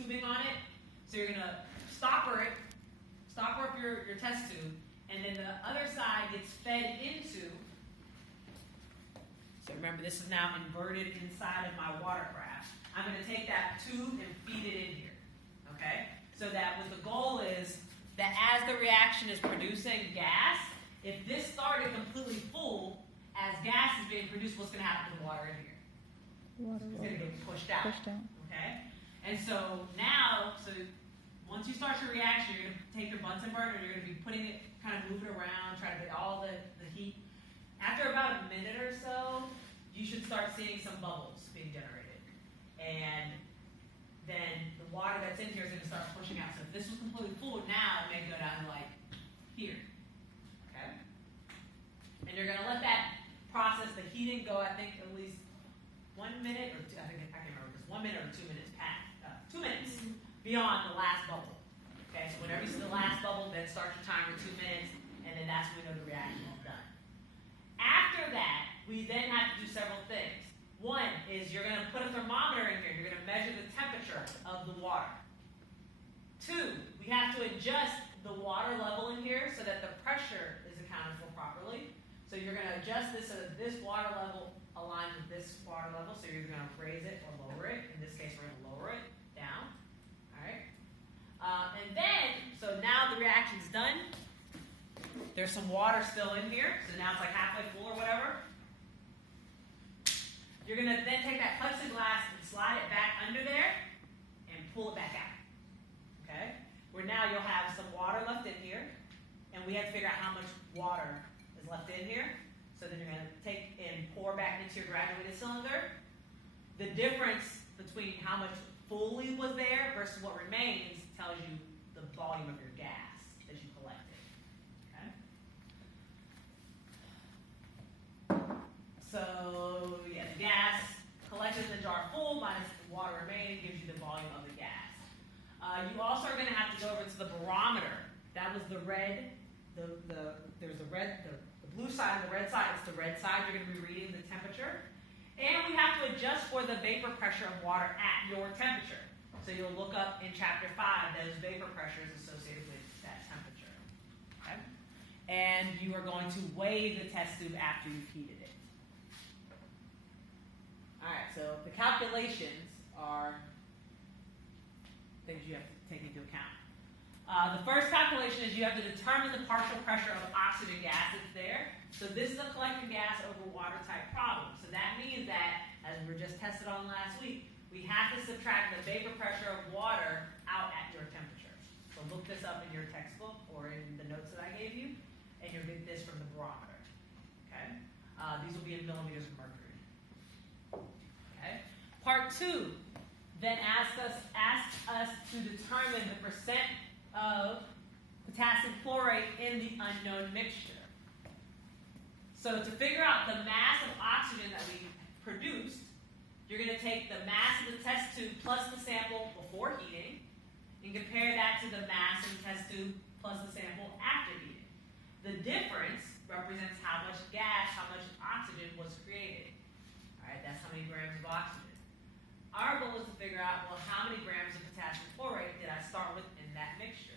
tubing on it. So you're going to stopper up your test tube, and then the other side gets fed into. So remember, this is now inverted inside of my watercraft. I'm going to take that tube and feed it in here, okay? So that what the goal is that as the reaction is producing gas, if this started completely full, as gas is being produced, what's going to happen to the water in here? It's going to get pushed out. Okay? And so now, once you start your reaction, you're going to take your Bunsen burner, you're going to be putting it, kind of moving around, trying to get all the heat. After about a minute or so, you should start seeing some bubbles being generated. And then the water that's in here is going to start pushing out. So if this was completely full, now it may go down to like here. Okay? And you're going to let that process, the heating, go, I think, at least 1 minute or two, I can't remember, if it's 1 minute or 2 minutes past, 2 minutes beyond the last bubble. Okay, so whenever you see the last bubble, then start your timer 2 minutes, and then that's when we know the reaction is done. After that, we then have to do several things. One is you're going to put a thermometer in here. You're going to measure the temperature of the water. 2, we have to adjust the water level in here so that the pressure is accounted for properly. So you're going to adjust this so that this water level aligns with this water level. So you're going to raise it or lower it. In this case, we're going to lower it down. All right. And then, so now the reaction's done. There's some water still in here. So now it's like halfway full or whatever. You're going to then take that plexiglass and slide it back under there and pull it back out. Okay? Where now you'll have some water left in here. And we have to figure out how much water is left in here. So then you're going to take and pour back into your graduated cylinder. The difference between how much fully was there versus what remains tells you the volume of your gas that you collected. Okay? So, yeah, the gas collected in the jar full minus the water remaining gives you the volume of the gas. You also are going to have to go over to the barometer. That was the red, there's the blue side and the red side. It's the red side. You're going to be reading the temperature. And we have to adjust for the vapor pressure of water at your temperature. So you'll look up in chapter 5 those vapor pressures associated with that temperature. Okay? And you are going to weigh the test tube after you've heated it. All right, so the calculations are things you have to take into account. The first calculation is you have to determine the partial pressure of oxygen gas that's there. So this is a collecting gas over water type problem. So that means that, as we were just tested on last week, we have to subtract the vapor pressure of water out at your temperature. So look this up in your textbook or in the notes that I gave you, and you'll get this from the barometer. Okay? These will be in millimeters of mercury. Okay? Part 2 then asks us to determine the percent of potassium chlorate in the unknown mixture. So to figure out the mass of oxygen that we produced, you're going to take the mass of the test tube plus the sample before heating and compare that to the mass of the test tube plus the sample after heating. The difference represents how much gas, how much oxygen was created. All right, that's how many grams of oxygen. Our goal is to figure out, well, how many grams of potassium chlorate did I start with in that mixture?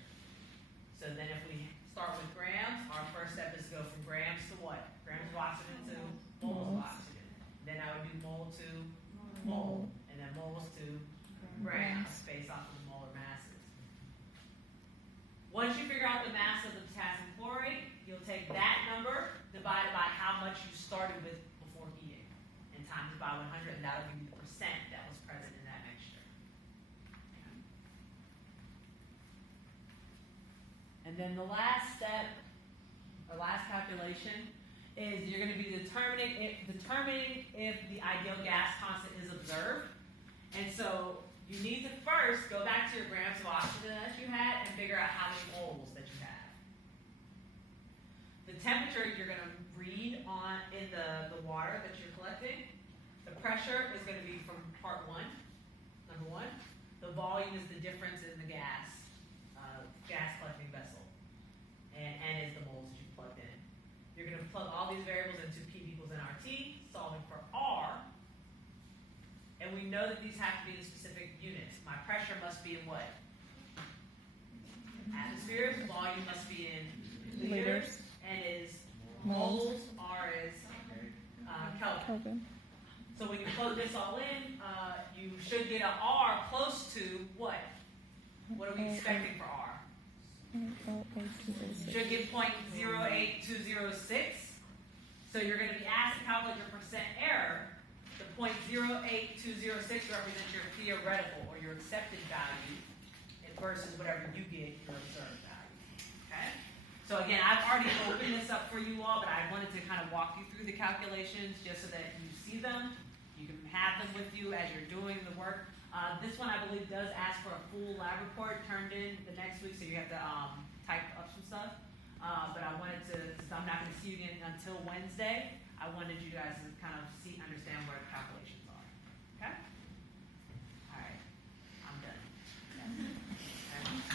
So then if we start with grams, our first step is to go from grams to what? Grams of oxygen to moles of oxygen. Then I would do mole to mole, and then moles to grams based off of the molar masses. Once you figure out the mass of the potassium chlorate, you'll take that number divided by how much you started with before heating, and times it by 100, and that'll give you the percent that was present in that mixture. Okay. And then the last step, or last calculation, is you're going to be determining if the ideal gas constant is observed. And so you need to first go back to your grams of oxygen that you had and figure out how many moles that you have. The temperature you're going to read on in the water that you're collecting. The pressure is going to be from part 1, number 1. The volume is the difference in the gas collecting vessel. And N is the moles that you plugged in. You're going to plug all these variables into P equals nRT, solving for R. And we know that these have to be in specific units. My pressure must be in what? Atmospheres, volume must be in liters, and is moles, R is Kelvin. Kelvin. So when you plug this all in, you should get an R close to what? What are we expecting for R? You should get 0.08206. So you're going to be asked to calculate your percent error. The 0.08206 represents your theoretical or your accepted value versus whatever you get your observed value. Okay? So again, I've already opened this up for you all, but I wanted to kind of walk you through the calculations just so that you see them. You can have them with you as you're doing the work. This one, I believe, does ask for a full lab report turned in the next week, so you have to type up some stuff. But I wanted to, since I'm not going to see you again until Wednesday, I wanted you guys to kind of understand where the calculations